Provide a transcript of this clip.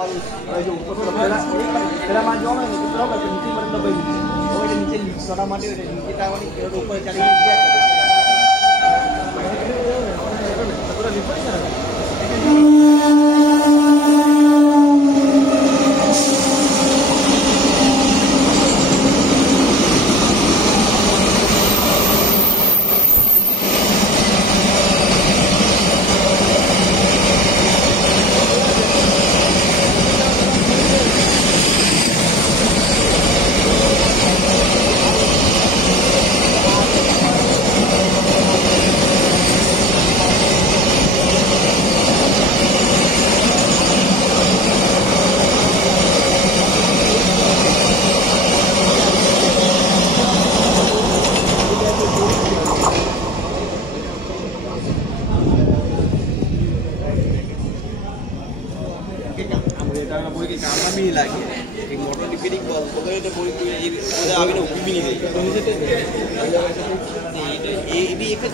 Dalam majong ni kita tahu kan mesti lebih. Oh ini mesti seorang mati kita awak ni rupa cari dia. Sudah lipat kan? Boleh kita ambil lagi. Yang motor di piring bol, pokoknya itu boleh kita ambil nak ubi ni. Ini ikat.